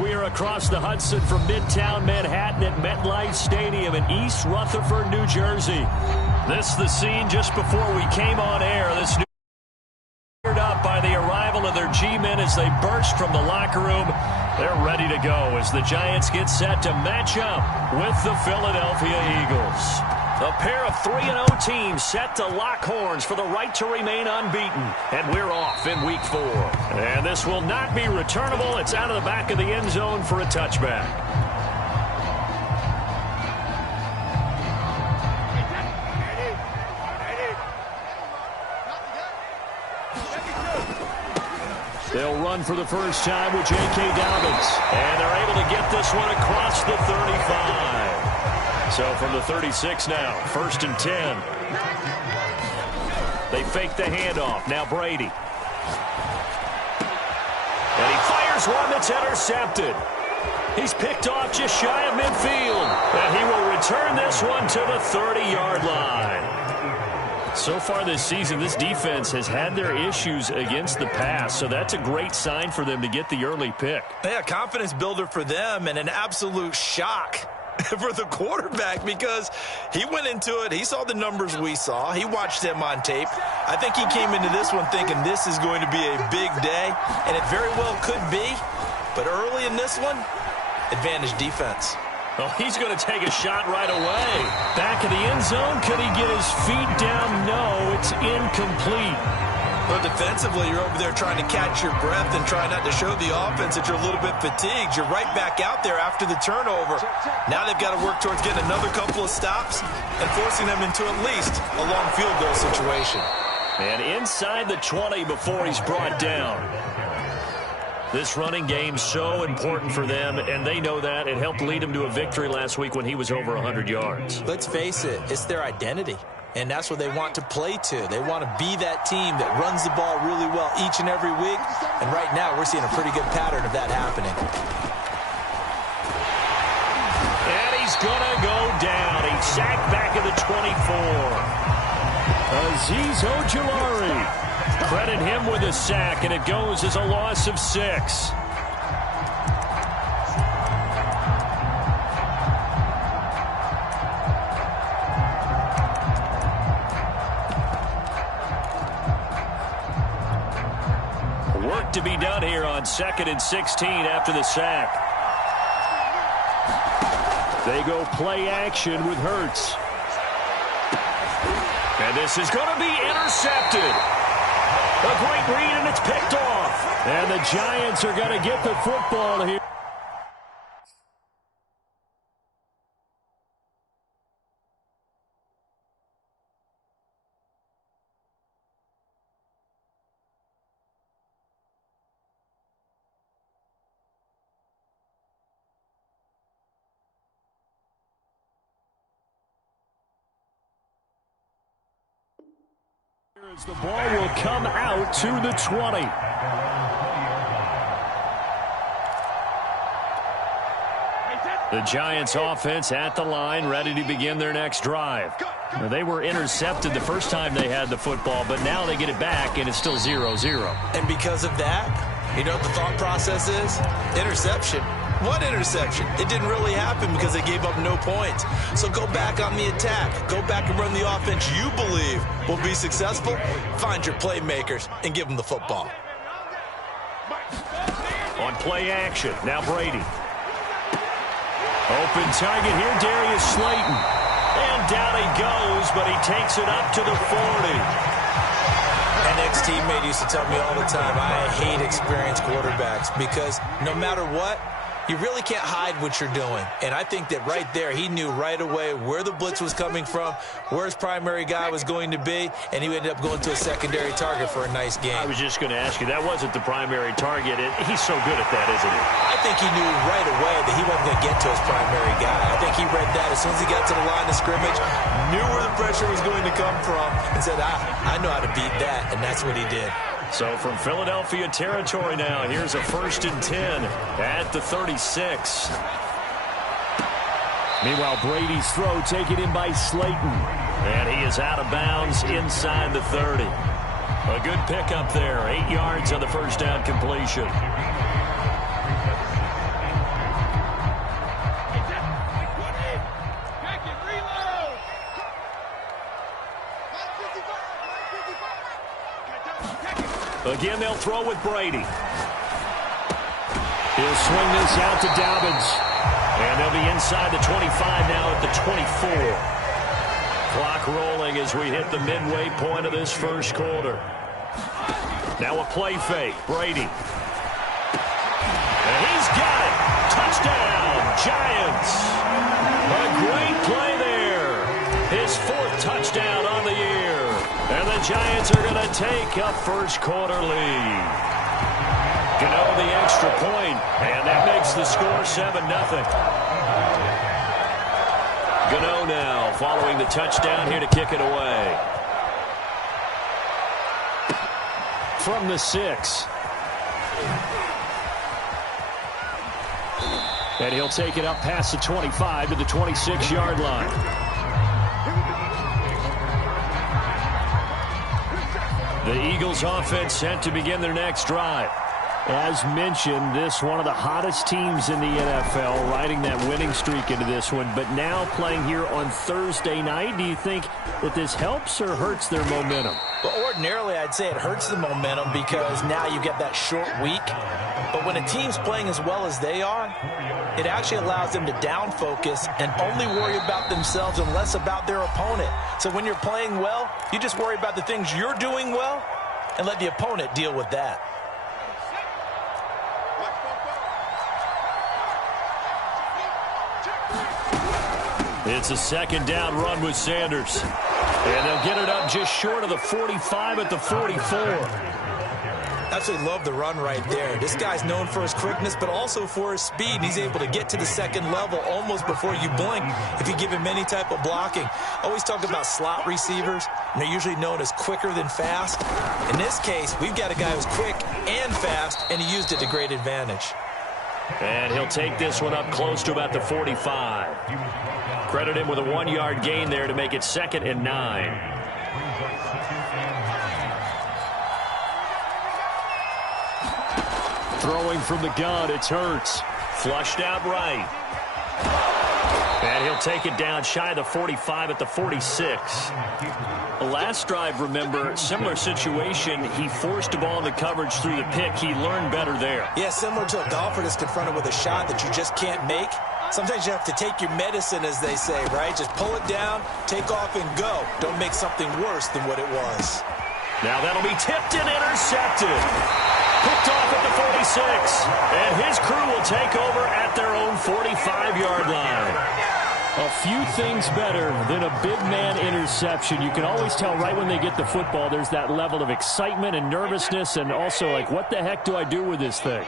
We are across the Hudson from Midtown Manhattan at MetLife Stadium in East Rutherford, New Jersey. This is the scene just before we came on air. This new up by the arrival of their G-men as they burst from the locker room. They're ready to go as the Giants get set to match up with the Philadelphia Eagles. A pair of 3-0 teams set to lock horns for the right to remain unbeaten. And we're off in week 4. And this will not be returnable. It's out of the back of the end zone for a touchback. They'll run for the first time with J.K. Dobbins. And they're able to get this one across the 35. So from the 36 now, 1st and 10. They fake the handoff. Now Brady. And he fires one that's intercepted. He's picked off just shy of midfield. And he will return this one to the 30-yard line. So far this season, this defense has had their issues against the pass, so that's a great sign for them to get the early pick. Yeah, confidence builder for them and an absolute shock for the quarterback because he went into it. He saw the numbers we saw. He watched them on tape. I think he came into this one thinking this is going to be a big day, and it very well could be. But early in this one, advantage defense. Oh, he's going to take a shot right away. Back of the end zone. Could he get his feet down? No, it's incomplete. Well, defensively, you're over there trying to catch your breath and try not to show the offense that you're a little bit fatigued. You're right back out there after the turnover. Now they've got to work towards getting another couple of stops and forcing them into at least a long field goal situation. And inside the 20 before he's brought down. This running game's so important for them, and they know that. It helped lead them to a victory last week when he was over 100 yards. Let's face it, it's their identity, and that's what they want to play to. They want to be that team that runs the ball really well each and every week, and right now we're seeing a pretty good pattern of that happening. And he's going to go down. He's sacked back at the 24. Azeez Ojulari. Credit him with a sack, and it goes as a loss of 6. Work to be done here on 2nd and 16 after the sack. They go play action with Hurts. And this is going to be intercepted. A great read, and it's picked off. And the Giants are going to get the football here. As the ball will come out to the 20. The Giants offense at the line, ready to begin their next drive. Now, they were intercepted the first time they had the football, but now they get it back, and it's still 0-0. And because of that, you know what the thought process is? Interception. What interception? It didn't really happen because they gave up no points. So go back on the attack. Go back and run the offense you believe will be successful. Find your playmakers and give them the football. On play action, now Brady. Open target here, Darius Slayton. And down he goes, but he takes it up to the 40. An ex-teammate used to tell me all the time, I hate experienced quarterbacks because no matter what, you really can't hide what you're doing. And I think that right there, he knew right away where the blitz was coming from, where his primary guy was going to be, and he ended up going to a secondary target for a nice game. I was just going to ask you, that wasn't the primary target. He's so good at that, isn't he? I think he knew right away that he wasn't going to get to his primary guy. I think he read that as soon as he got to the line of scrimmage, knew where the pressure was going to come from, and said, I know how to beat that, and that's what he did. So from Philadelphia territory now, here's a 1st and 10 at the 36. Meanwhile, Brady's throw taken in by Slayton. And he is out of bounds inside the 30. A good pickup there, 8 yards on the first down completion. Again, they'll throw with Brady. He'll swing this out to Dobbins. And they'll be inside the 25 now at the 24. Clock rolling as we hit the midway point of this first quarter. Now a play fake. Brady. And he's got it. Touchdown, Giants. A great play there. His fourth touchdown on the year. And the Giants are going to take a first quarter lead. Gano the extra point, and that makes the score 7-0. Gano now following the touchdown here to kick it away. From the 6. And he'll take it up past the 25 to the 26-yard line. The Eagles offense set to begin their next drive. As mentioned, this one of the hottest teams in the NFL, riding that winning streak into this one, but now playing here on Thursday night. Do you think that this helps or hurts their momentum? Well, ordinarily, I'd say it hurts the momentum because now you get that short week. But when a team's playing as well as they are, it actually allows them to down focus and only worry about themselves and less about their opponent. So when you're playing well, you just worry about the things you're doing well and let the opponent deal with that. It's a second down run with Sanders. And they'll get it up just short of the 45 at the 44. Absolutely love the run right there. This guy's known for his quickness, but also for his speed. He's able to get to the second level almost before you blink if you give him any type of blocking. Always talk about slot receivers, and they're usually known as quicker than fast. In this case, we've got a guy who's quick and fast, and he used it to great advantage. And he'll take this one up close to about the 45. Credit him with a 1-yard gain there to make it 2nd and 9. Throwing from the gun, it's Hurts. Flushed out right. And he'll take it down shy of the 45 at the 46. The last drive, remember, similar situation. He forced a ball into coverage through the pick. He learned better there. Yeah, similar to a golfer that's confronted with a shot that you just can't make. Sometimes you have to take your medicine, as they say, right? Just pull it down, take off, and go. Don't make something worse than what it was. Now that'll be tipped and intercepted. Picked off at the 46. And his crew will take over at their own 45-yard line. A few things better than a big man interception. You can always tell right when they get the football, there's that level of excitement and nervousness, and also like, what the heck do I do with this thing?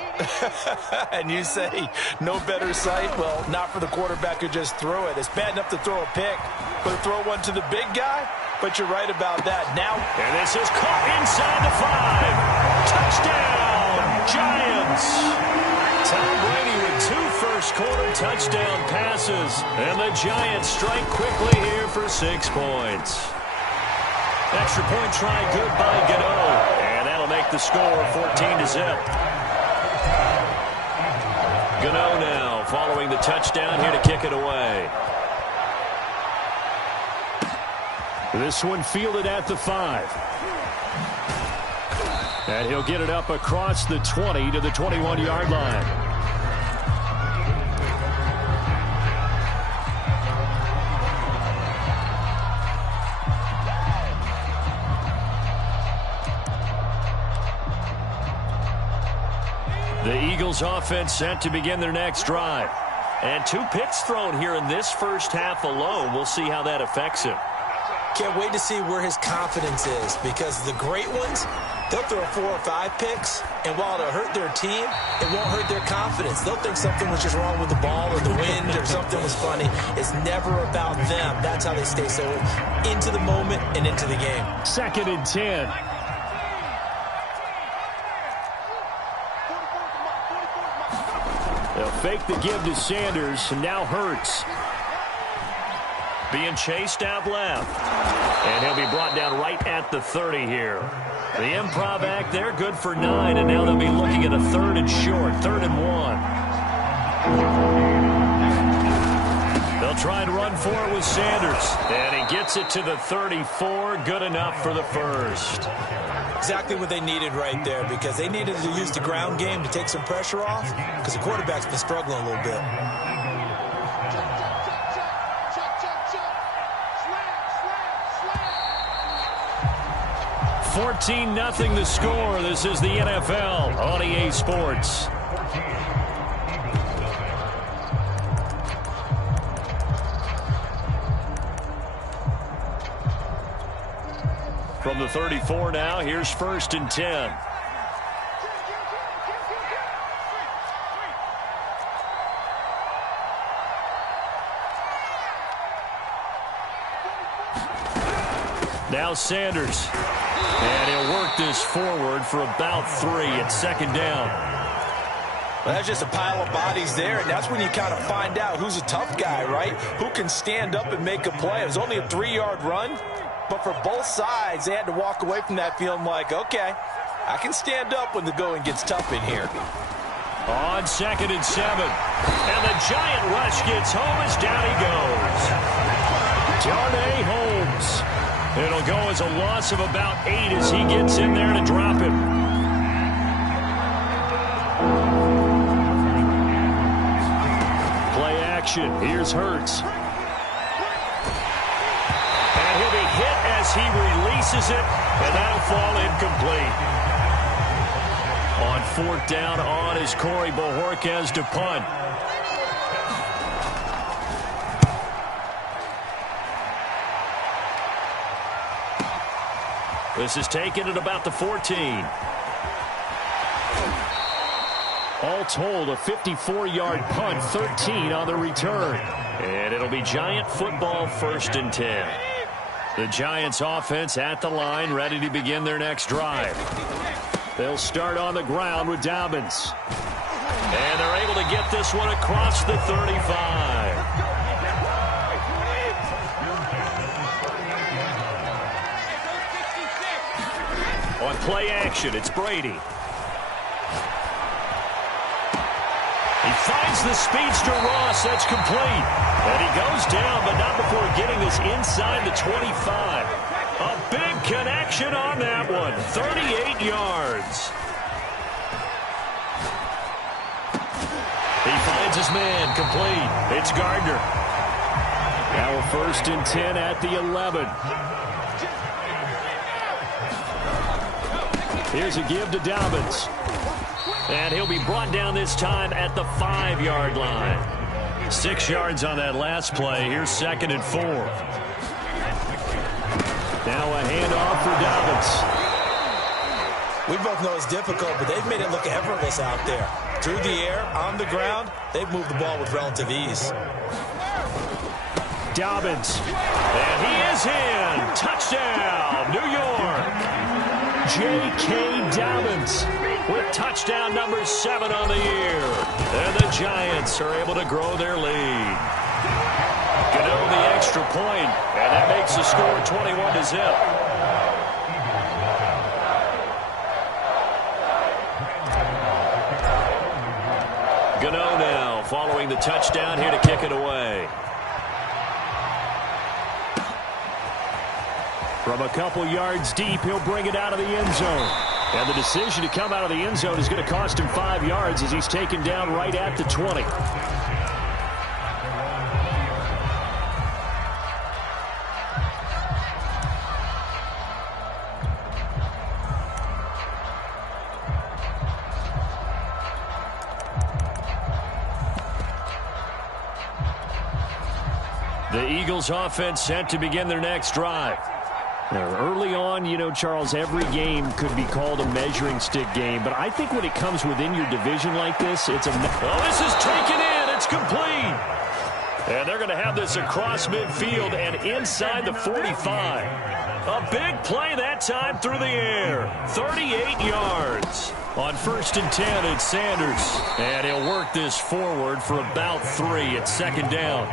And you say, no better sight? Well, not for the quarterback who just threw it. It's bad enough to throw a pick, but to throw one to the big guy? But you're right about that. Now, and this is caught inside the 5. Touchdown, Giants. Tom Brady with 2 first-quarter touchdown passes. And the Giants strike quickly here for 6 points. Extra point try good by Gano. And that'll make the score 14-0. Gano now following the touchdown here to kick it away. This one fielded at the 5. And he'll get it up across the 20 to the 21-yard line. The Eagles offense set to begin their next drive. And 2 picks thrown here in this first half alone. We'll see how that affects him. Can't wait to see where his confidence is, because the great ones, they'll throw 4 or 5 picks, and while it'll hurt their team, it won't hurt their confidence. They'll think something was just wrong with the ball or the wind or something was funny. It's never about them. That's how they stay so into the moment and into the game. 2nd and 10. They'll fake the give to Sanders, and now Hurts. Being chased out left. And he'll be brought down right at the 30 here. The improv act there, good for 9, and now they'll be looking at a 3rd and short, 3rd and 1. They'll They'll try and run for it with Sanders. And he gets it to the 34. Good enough for the first. Exactly what they needed right there, because they needed to use the ground game to take some pressure off, because the quarterback's been struggling a little bit. 14-0 the score. This is the NFL on EA Sports. From the 34 now, here's 1st and 10. Now Sanders. And he'll work this forward for about 3 at 2nd down. Well, that's just a pile of bodies there, and that's when you kind of find out who's a tough guy, right? Who can stand up and make a play. It was only a 3-yard run, but for both sides, they had to walk away from that feeling like, okay, I can stand up when the going gets tough in here. On 2nd and 7. And the giant rush gets home as down he goes. Darnay Holmes. It'll go as a loss of about 8 as he gets in there to drop him. Play action. Here's Hurts. And he'll be hit as he releases it, and that'll fall incomplete. On 4th down on is Corey Bojorquez to punt. This is taken at about the 14. All told, a 54-yard punt, 13 on the return. And it'll be Giant football, 1st and 10. The Giants offense at the line, ready to begin their next drive. They'll start on the ground with Dobbins. And they're able to get this one across the 35. On play action, it's Brady. He finds the speedster Ross. That's complete. And he goes down, but not before getting this inside the 25. A big connection on that one. 38 yards. He finds his man. Complete. It's Gardner. Now a 1st and 10 at the 11. Here's a give to Dobbins. And he'll be brought down this time at the 5-yard line. 6 yards on that last play. Here's 2nd and 4. Now a handoff for Dobbins. We both know it's difficult, but they've made it look effortless out there. Through the air, on the ground, they've moved the ball with relative ease. Dobbins. And he is in. Touchdown, New York. J.K. Dobbins with touchdown number 7 on the year. And the Giants are able to grow their lead. Gano the extra point, and that makes the score 21-0. Gano now following the touchdown here to kick it away. From a couple yards deep, he'll bring it out of the end zone. And the decision to come out of the end zone is going to cost him 5 yards as he's taken down right at the 20. The Eagles offense set to begin their next drive. Now, early on, you know, Charles, every game could be called a measuring stick game, but I think when it comes within your division like this, it's a... Well, this is taken in. It's complete. And they're going to have this across midfield and inside the 45. A big play that time through the air. 38 yards. On 1st and 10, it's Sanders. And he'll work this forward for about 3 at 2nd down.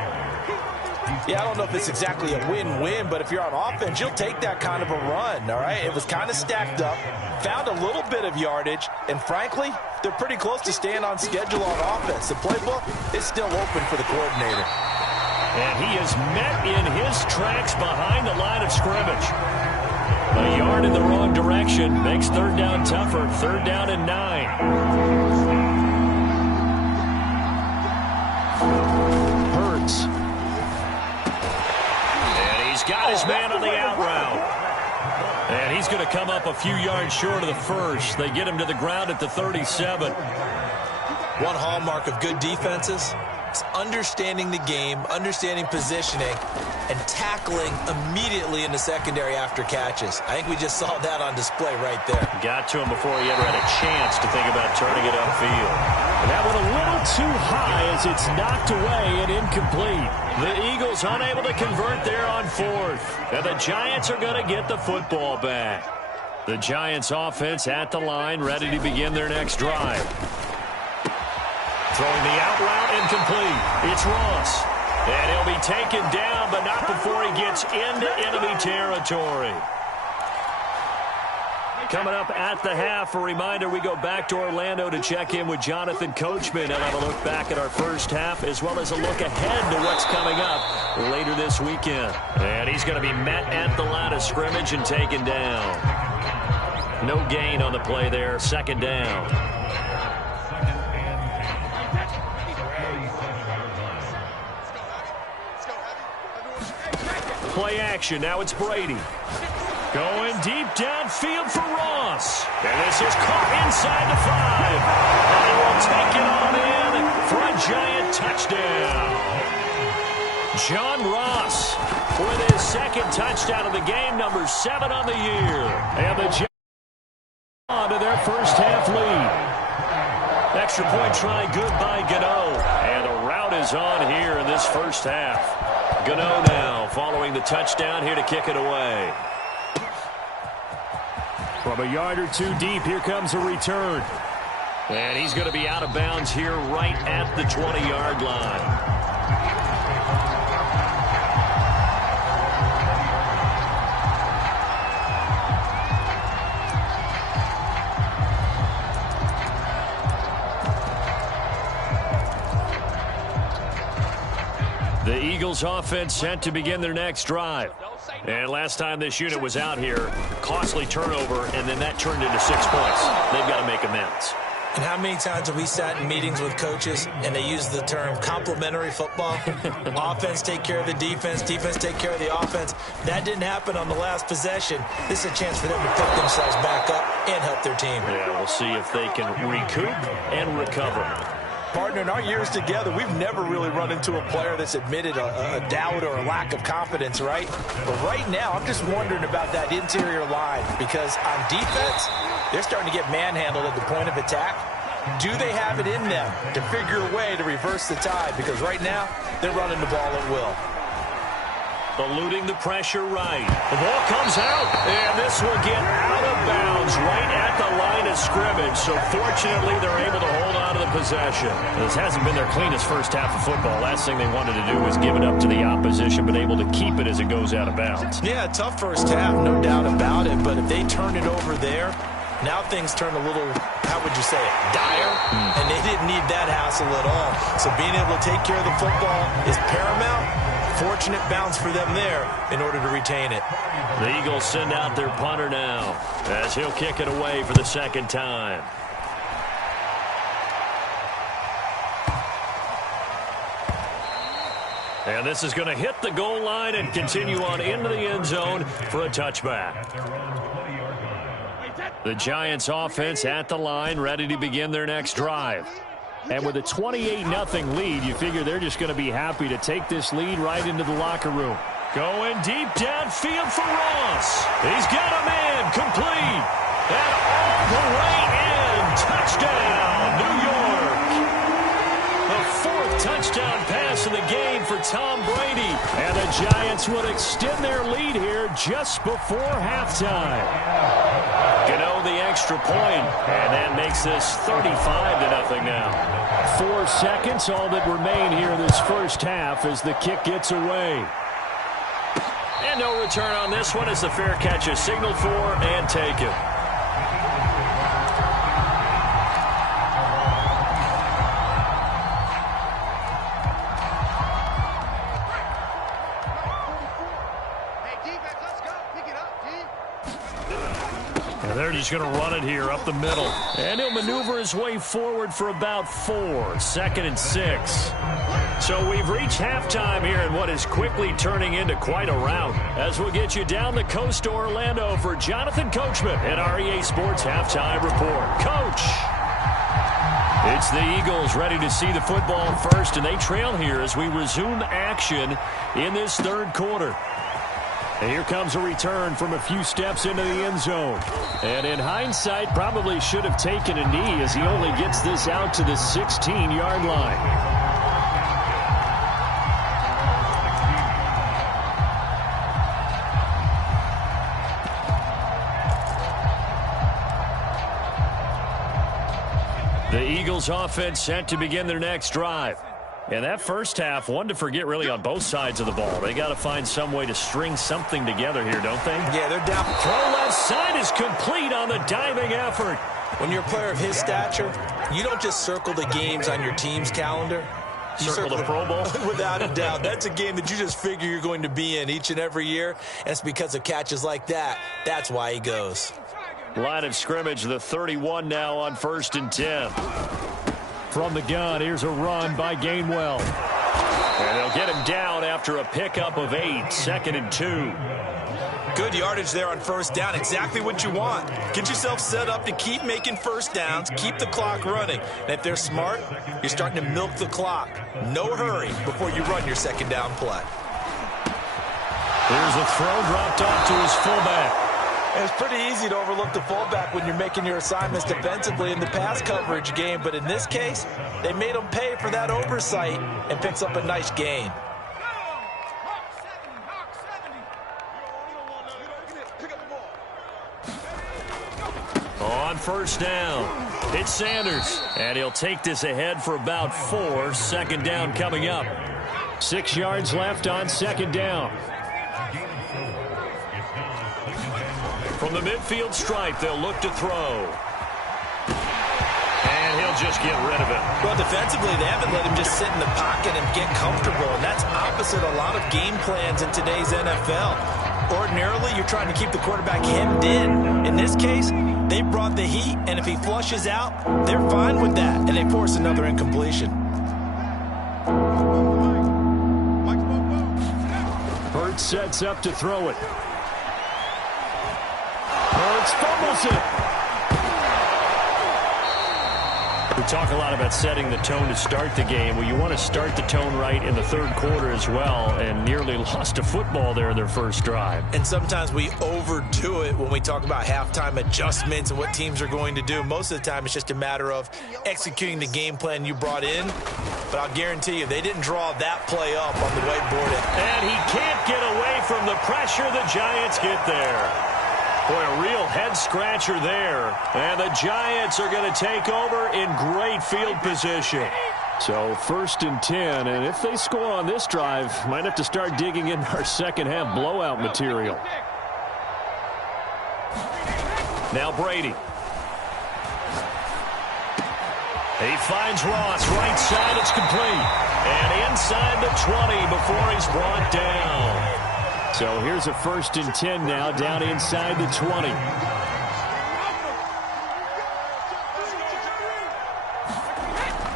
Yeah, I don't know if it's exactly a win-win, but if you're on offense, you'll take that kind of a run, all right? It was kind of stacked up, found a little bit of yardage, and frankly, they're pretty close to staying on schedule on offense. The playbook is still open for the coordinator. And he is met in his tracks behind the line of scrimmage. A yard in the wrong direction makes third down tougher. Third down and 9. Hurts. And he's got his man on the out route. And he's going to come up a few yards short of the first. They get him to the ground at the 37. One hallmark of good defenses is understanding the game, understanding positioning, and tackling immediately in the secondary after catches. I think we just saw that on display right there. Got to him before he ever had a chance to think about turning it upfield. And that one a little too high as it's knocked away and incomplete. The Eagles unable to convert there on fourth. And the Giants are going to get the football back. The Giants offense at the line, ready to begin their next drive. Throwing the out route, incomplete. It's Ross. And he'll be taken down, but not before he gets into enemy territory. Coming up at the half, a reminder, we go back to Orlando to check in with Jonathan Coachman. And have a look back at our first half, as well as a look ahead to what's coming up later this weekend. And he's going to be met at the line of scrimmage and taken down. No gain on the play there, second down. Play action. Now it's Brady. Going deep downfield for Ross. And this is caught inside the 5. And he will take it on in for a Giant touchdown. John Ross with his second touchdown of the game, number 7 on the year. And the Giants on to their first half lead. Extra point try good by Gano. And the route is on here in this first half. Gano now following the touchdown here to kick it away. From a yard or two deep, here comes a return. And he's going to be out of bounds here right at the 20-yard line. The Eagles offense set to begin their next drive. And last time this unit was out here, costly turnover, and then that turned into 6 points. They've got to make amends. And how many times have we sat in meetings with coaches and they use the term complementary football? Offense take care of the defense, defense take care of the offense. That didn't happen on the last possession. This is a chance for them to pick themselves back up and help their team. Yeah, we'll see if they can recoup and recover. Partner, in our years together, we've never really run into a player that's admitted a doubt or a lack of confidence, right? But right now, I'm just wondering about that interior line because on defense, they're starting to get manhandled at the point of attack. Do they have it in them to figure a way to reverse the tide? Because right now, they're running the ball at will. Eluding the pressure right. The ball comes out, and this will get out of bounds right at the line of scrimmage. So fortunately, they're able to hold on to the possession. This hasn't been their cleanest first half of football. Last thing they wanted to do was give it up to the opposition, but able to keep it as it goes out of bounds. Yeah, tough first half, no doubt about it. But if they turn it over there, now things turn a little, how would you say it, dire? And they didn't need that hassle at all. So being able to take care of the football is paramount. Fortunate bounce for them there in order to retain it. The Eagles send out their punter now as he'll kick it away for the second time. And this is going to hit the goal line and continue on into the end zone for a touchback. The Giants offense at the line, ready to begin their next drive. And with a 28-0 lead, you figure they're just going to be happy to take this lead right into the locker room. Going deep downfield for Ross. He's got a man complete. And all the way in. Touchdown, New York. The fourth touchdown pass of the game for Tom Brady. And the Giants would extend their lead here just before halftime. Gano the extra point, and that makes this 35-0 now. 4 seconds, all that remain here in this first half as the kick gets away. And no return on this one as the fair catch is signaled for and taken. And they're just going to run it here up the middle. And he'll maneuver his way forward for about 4. 2nd and 6. So we've reached halftime here in what is quickly turning into quite a rout. As we'll get you down the coast to Orlando for Jonathan Coachman at our EA Sports Halftime Report. Coach! It's the Eagles ready to see the football first, and they trail here as we resume action in this third quarter. And here comes a return from a few steps into the end zone. And in hindsight, probably should have taken a knee as he only gets this out to the 16-yard line. The Eagles offense set to begin their next drive. And that first half, one to forget really on both sides of the ball. They got to find some way to string something together here, don't they? Yeah, they're down. Throw left side is complete on the diving effort. When you're a player of his stature, you don't just circle the games on your team's calendar. You circle the Pro Bowl? Without a doubt. That's a game that you just figure you're going to be in each and every year. And it's because of catches like that. That's why he goes. Line of scrimmage, the 31 now on 1st and 10. From the gun, here's a run by Gainwell. And they'll get him down after a pickup of 8, 2nd and 2. Good yardage there on first down. Exactly what you want. Get yourself set up to keep making first downs, keep the clock running. And if they're smart, you're starting to milk the clock. No hurry before you run your second down play. Here's a throw dropped off to his fullback. It's pretty easy to overlook the fullback when you're making your assignments defensively in the pass coverage game. But in this case, they made him pay for that oversight and picks up a nice gain. On first down, it's Sanders. And he'll take this ahead for about 4. 2nd down coming up. 6 yards left on 2nd down. From the midfield stripe, they'll look to throw. And he'll just get rid of it. Well, defensively, they haven't let him just sit in the pocket and get comfortable. And that's opposite a lot of game plans in today's NFL. Ordinarily, you're trying to keep the quarterback hemmed in. In this case, they brought the heat, and if he flushes out, they're fine with that. And they force another incompletion. Hurts sets up to throw it. Hurts fumbles it. We talk a lot about setting the tone to start the game. Well, you want to start the tone right in the third quarter as well, and nearly lost a football there in their first drive. And sometimes we overdo it when we talk about halftime adjustments and what teams are going to do. Most of the time, it's just a matter of executing the game plan you brought in. But I'll guarantee you, they didn't draw that play up on the whiteboard. And he can't get away from the pressure. The Giants get there. Boy, a real head-scratcher there. And the Giants are going to take over in great field position. So 1st and 10, and if they score on this drive, might have to start digging in our second-half blowout material. Now Brady. He finds Ross, right side, it's complete. And inside the 20 before he's brought down. So here's a 1st and 10 now, down inside the 20.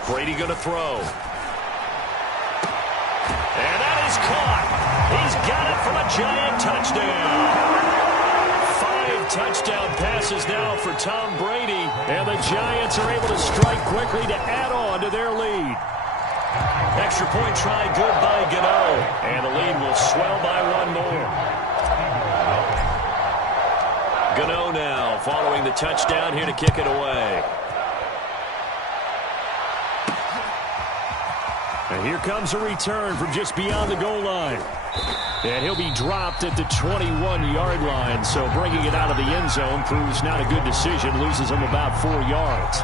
Brady going to throw. And that is caught. He's got it from a Giant touchdown. 5 touchdown passes now for Tom Brady. And the Giants are able to strike quickly to add on to their lead. Extra point try good by Gano. And the lead will swell by 1 more. Gano now following the touchdown here to kick it away. And here comes a return from just beyond the goal line. And he'll be dropped at the 21-yard line. So bringing it out of the end zone proves not a good decision. Loses him about 4 yards.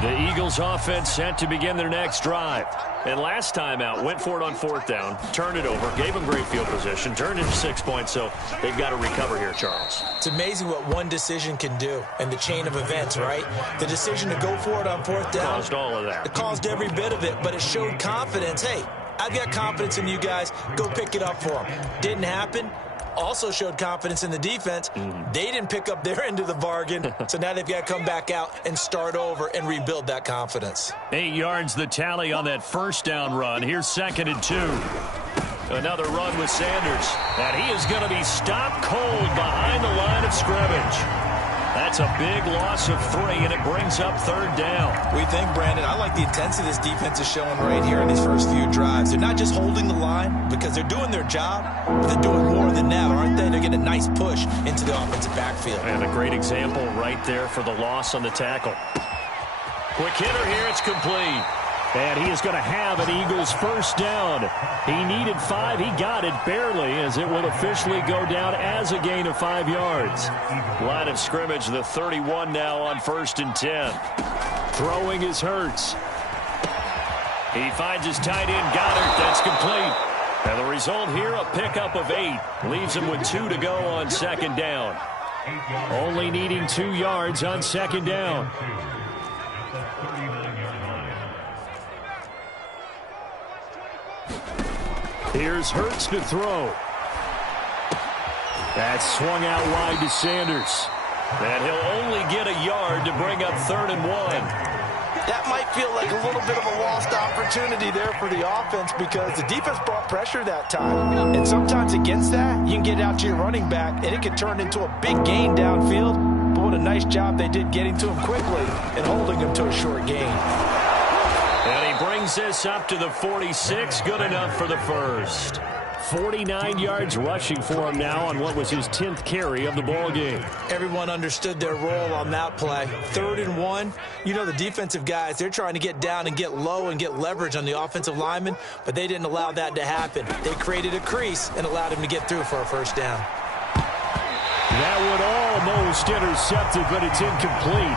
The Eagles offense set to begin their next drive. And last time out, went for it on 4th down, turned it over, gave them great field position, turned into 6 points, so they've got to recover here, Charles. It's amazing what one decision can do in the chain of events, right? The decision to go for it on 4th down. Caused all of that. It caused every bit of it, but it showed confidence. Hey, I've got confidence in you guys. Go pick it up for them. Didn't happen. Also showed confidence in the defense. They didn't pick up their end of the bargain, so now they've got to come back out and start over and rebuild that confidence. 8 yards the tally on that first down run. Here's 2nd and 2. Another run with Sanders, and he is going to be stopped cold behind the line of scrimmage. That's a big loss of 3, and it brings up 3rd down. We think, Brandon, I like the intensity this defense is showing right here in these first few drives. They're not just holding the line because they're doing their job, but they're doing more than that, aren't they? They're getting a nice push into the offensive backfield. And a great example right there for the loss on the tackle. Quick hitter here, it's complete. And he is going to have an Eagles first down. He needed 5. He got it barely, as it will officially go down as a gain of 5 yards. Line of scrimmage, the 31 now on 1st and 10. Throwing is Hurts. He finds his tight end, Goddard. That's complete. And the result here, a pickup of 8. Leaves him with 2 to go on 2nd down. Only needing 2 yards on 2nd down. Here's Hurts to throw. That's swung out wide to Sanders. And he'll only get a yard to bring up 3rd and 1. That might feel like a little bit of a lost opportunity there for the offense because the defense brought pressure that time. And sometimes against that, you can get out to your running back, and it can turn into a big gain downfield. But what a nice job they did getting to him quickly and holding him to a short gain. And he brings this up to the 46. Good enough for the first. 49 yards rushing for him now on what was his 10th carry of the ball game. Everyone understood their role on that play. 3rd and 1. You know the defensive guys, they're trying to get down and get low and get leverage on the offensive lineman, but they didn't allow that to happen. They created a crease and allowed him to get through for a first down. That would almost intercept it, but it's incomplete.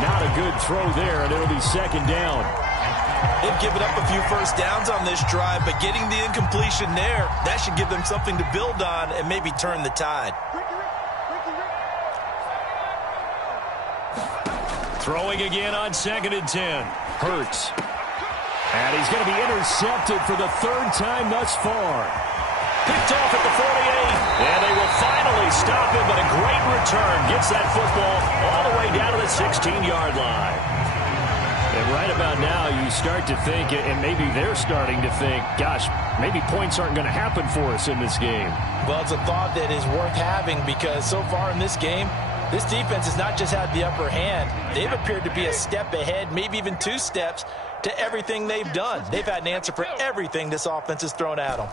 Not a good throw there, and it'll be 2nd down. They've given up a few first downs on this drive, but getting the incompletion there, that should give them something to build on and maybe turn the tide. Throwing again on 2nd and 10. Hurts. And he's going to be intercepted for the 3rd time thus far. Picked off at the 48. And they will finally stop him, but a great return gets that football all the way down to the 16-yard line. And right about now, you start to think, and maybe they're starting to think, gosh, maybe points aren't going to happen for us in this game. Well, it's a thought that is worth having because so far in this game, this defense has not just had the upper hand. They've appeared to be a step ahead, maybe even 2 steps to everything they've done. They've had an answer for everything this offense has thrown at them.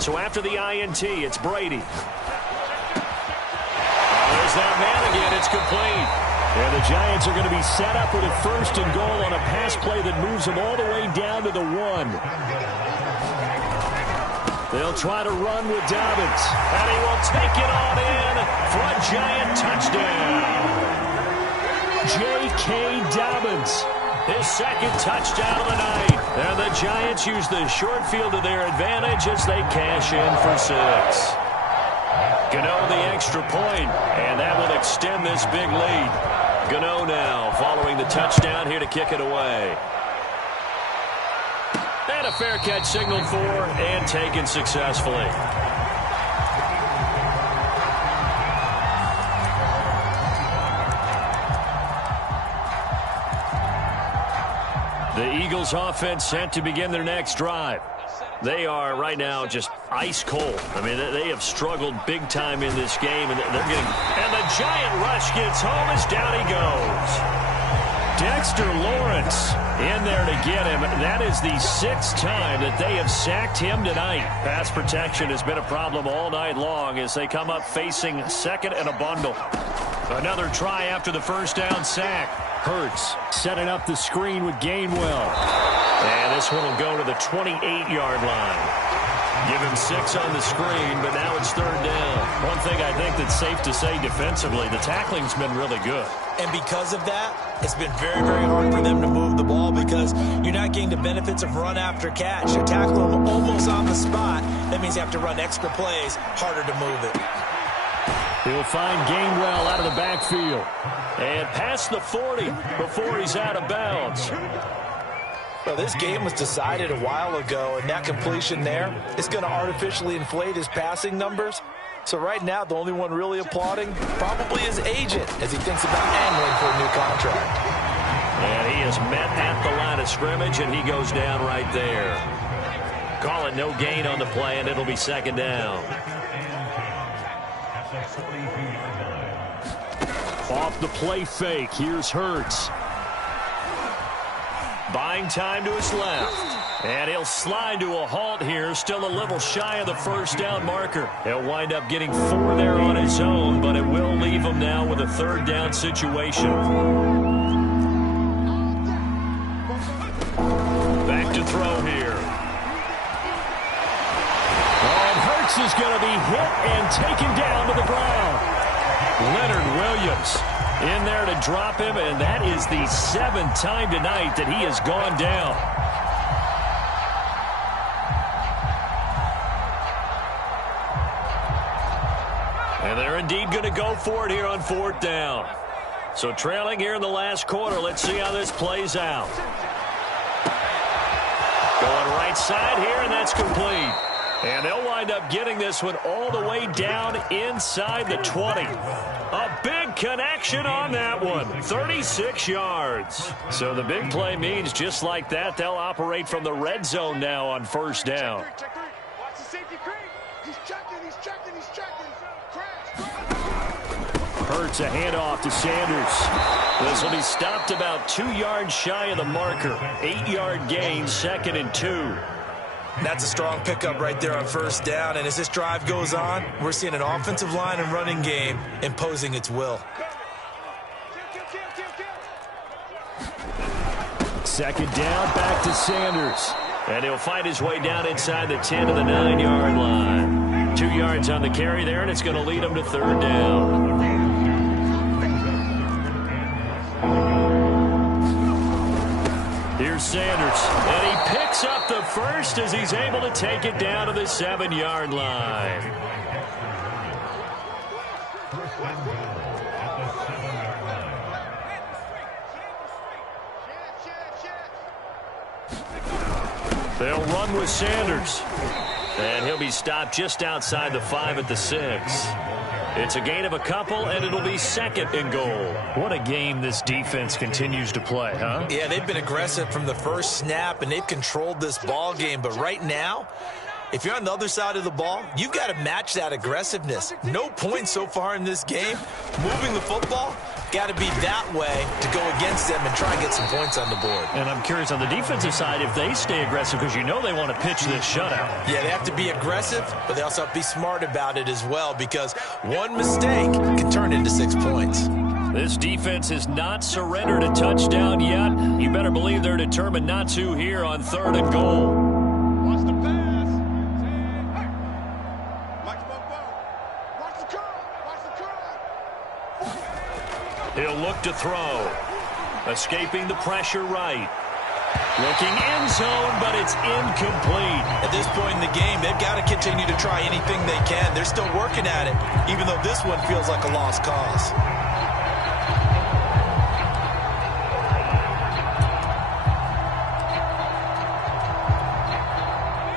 So after the INT, it's Brady. There's that man again. It's complete. And the Giants are going to be set up with a 1st and goal on a pass play that moves them all the way down to the 1. They'll try to run with Dobbins. And he will take it on in for a Giant touchdown. J.K. Dobbins, his 2nd touchdown of the night. And the Giants use the short field to their advantage as they cash in for 6. Gano the extra point, and that will extend this big lead. Gano now following the touchdown here to kick it away. And a fair catch signaled for and taken successfully. The Eagles offense set to begin their next drive. They are right now just ice cold. I mean, they have struggled big time in this game, and they're getting. And the Giant rush gets home as down he goes. Dexter Lawrence in there to get him. That is the 6th time that they have sacked him tonight. Pass protection has been a problem all night long as they come up facing 2nd and a bundle. Another try after the first down sack. Hurts setting up the screen with Gainwell. And this one will go to the 28-yard line. Give him 6 on the screen, but now it's 3rd down. One thing I think that's safe to say defensively, the tackling's been really good. And because of that, it's been very, very hard for them to move the ball because you're not getting the benefits of run after catch. You tackle them almost on the spot. That means you have to run extra plays, harder to move it. He'll find Gainwell out of the backfield. And past the 40 before he's out of bounds. Well, this game was decided a while ago, and that completion there is going to artificially inflate his passing numbers. So right now, the only one really applauding probably his agent as he thinks about angling for a new contract. And he is met at the line of scrimmage, and he goes down right there. Call it no gain on the play, and it'll be second down. Off the play fake, here's Hurts. Buying time to his left. And he'll slide to a halt here, still a little shy of the first down marker. He'll wind up getting 4 there on his own, but it will leave him now with a third down situation. Back to throw here. And Hurts is going to be hit and taken down to the ground. Leonard Williams in there to drop him, and that is the 7th time tonight that he has gone down. And they're indeed going to go for it here on 4th down. So trailing here in the last quarter, let's see how this plays out. Going right side here, and that's complete. And they'll wind up getting this one all the way down inside the 20. A big connection on that one. 36 yards. So the big play means just like that, they'll operate from the red zone now on first down. Watch the safety creep. He's checking. Hurts a handoff to Sanders. This will be stopped about 2 yards shy of the marker. 8-yard gain, 2nd and 2. That's a strong pickup right there on first down. And as this drive goes on, we're seeing an offensive line and running game imposing its will. Second down, back to Sanders. And he'll find his way down inside the 10 to the 9-yard line. 2 yards on the carry there, and it's going to lead him to third down. Here's Sanders, and he picks up the first as he's able to take it down to the 7-yard line. They'll run with Sanders, and he'll be stopped just outside the 5 at the 6. It's a gain of a couple, and it'll be 2nd and goal. What a game this defense continues to play, huh? Yeah, they've been aggressive from the first snap, and they've controlled this ball game. But right now, if you're on the other side of the ball, you've got to match that aggressiveness. No points so far in this game. Moving the football, got to be that way to go against them and try and get some points on the board. And I'm curious on the defensive side if they stay aggressive, because you know they want to pitch this shutout. Yeah, they have to be aggressive, but they also have to be smart about it as well, because one mistake can turn into 6 points. This defense has not surrendered a touchdown yet. You better believe they're determined not to here on 3rd and goal. Watch the pass. Watch the curl. He'll look to throw. Escaping the pressure right. Looking end zone, but it's incomplete. At this point in the game, they've got to continue to try anything they can. They're still working at it, even though this one feels like a lost cause.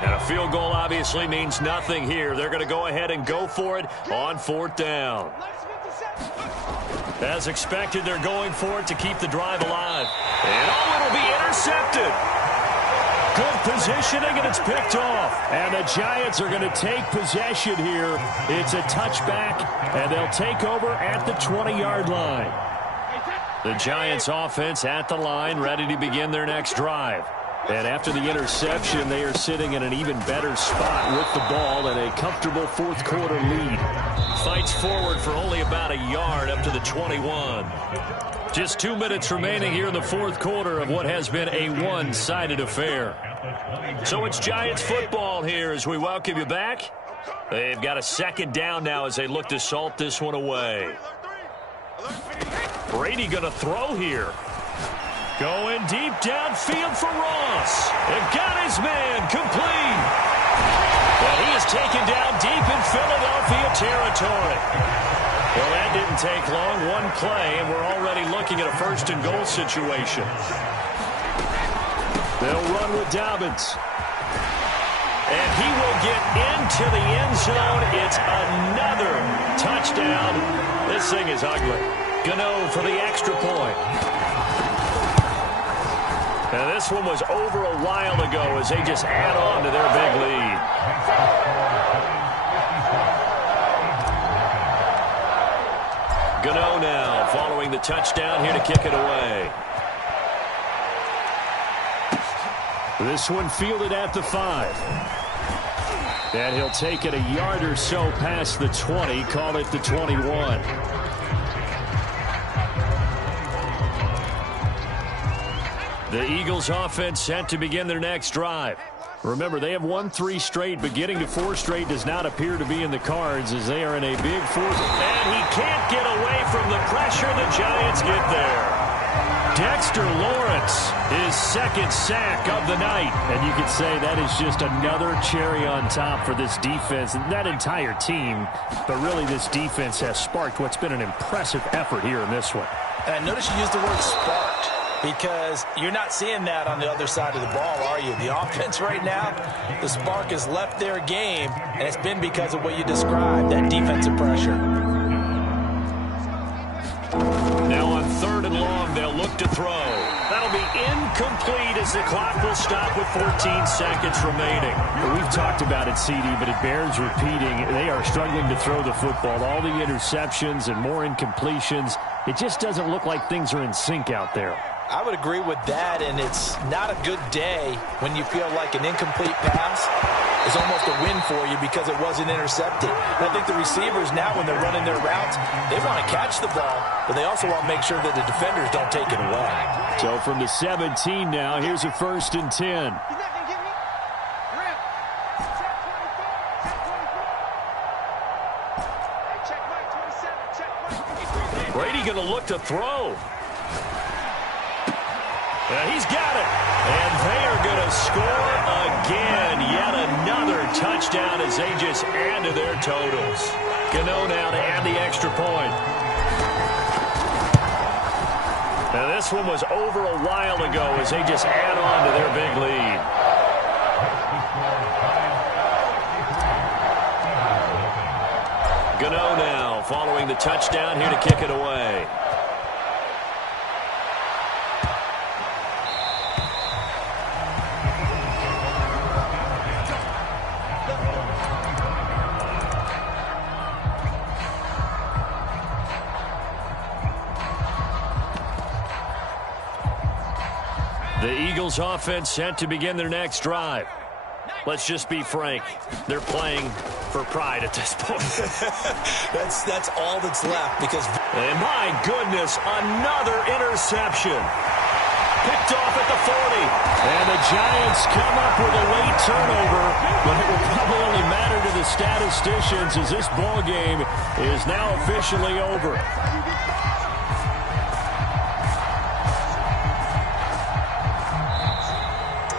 And a field goal obviously means nothing here. They're going to go ahead and go for it on 4th down. As expected, they're going for it to keep the drive alive. And it'll be intercepted. Good positioning, and it's picked off. And the Giants are going to take possession here. It's a touchback, and they'll take over at the 20-yard line. The Giants offense at the line, ready to begin their next drive. And after the interception, they are sitting in an even better spot with the ball and a comfortable 4th quarter lead. Fights forward for only about a yard up to the 21. Just 2 minutes remaining here in the 4th quarter of what has been a one-sided affair. So it's Giants football here as we welcome you back. They've got a 2nd down now as they look to salt this one away. Brady going to throw here. Going deep downfield for Ross. They've got his man complete. And he is taken down deep in Philadelphia territory. Well, that didn't take long. One play, and we're already looking at a first-and-goal situation. They'll run with Dobbins. And he will get into the end zone. It's another touchdown. This thing is ugly. Gano for the extra point. Now, this one was over a while ago as they just add on to their big lead. Gano now following the touchdown here to kick it away. This one fielded at the 5. And he'll take it a yard or so past the 20, call it the 21. The Eagles offense set to begin their next drive. Remember, they have won 3 straight, but getting to 4 straight does not appear to be in the cards as they are in a big 4th. And he can't get away from the pressure. The Giants get there. Dexter Lawrence, his second sack of the night. And you could say that is just another cherry on top for this defense and that entire team. But really, this defense has sparked what's been an impressive effort here in this one. And notice you used the word sparked, because you're not seeing that on the other side of the ball, are you? The offense right now, the spark has left their game, and it's been because of what you described, that defensive pressure. Now on 3rd and long, they'll look to throw. That'll be incomplete as the clock will stop with 14 seconds remaining. We've talked about it, CD, but it bears repeating. They are struggling to throw the football. All the interceptions and more incompletions. It just doesn't look like things are in sync out there. I would agree with that, and it's not a good day when you feel like an incomplete pass is almost a win for you because it wasn't intercepted. And I think the receivers now, when they're running their routes, they want to catch the ball, but they also want to make sure that the defenders don't take it away. So from the 17 now, here's a 1st and 10. Brady going to look to throw. He's got it. And they are going to score again. Yet another touchdown as they just add to their totals. Gano now to add the extra point. Now this one was over a while ago as they just add on to their big lead. Gano now following the touchdown here to kick it away. The Eagles offense set to begin their next drive. Let's just be frank. They're playing for pride at this point. That's all that's left because... And my goodness, another interception. Picked off at the 40. And the Giants come up with a late turnover, but it will probably only matter to the statisticians as this ball game is now officially over.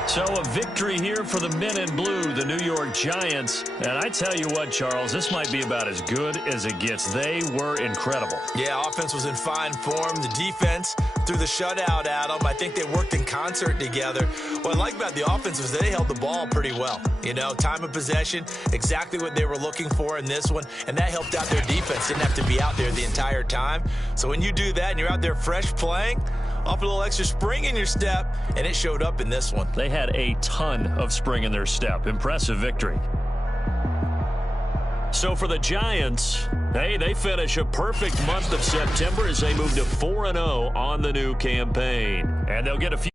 So a victory here for the men in blue, the New York Giants. And I tell you what, Charles, this might be about as good as it gets. They were incredible. Yeah, offense was in fine form. The defense threw the shutout at them. I think they worked in concert together. What I like about the offense was they held the ball pretty well. You know, time of possession, exactly what they were looking for in this one. And that helped out their defense. Didn't have to be out there the entire time. So when you do that and you're out there fresh playing, off a little extra spring in your step, and it showed up in this one. They had a ton of spring in their step. Impressive victory. So for the Giants, hey, they finish a perfect month of September as they move to 4-0 on the new campaign. And they'll get a few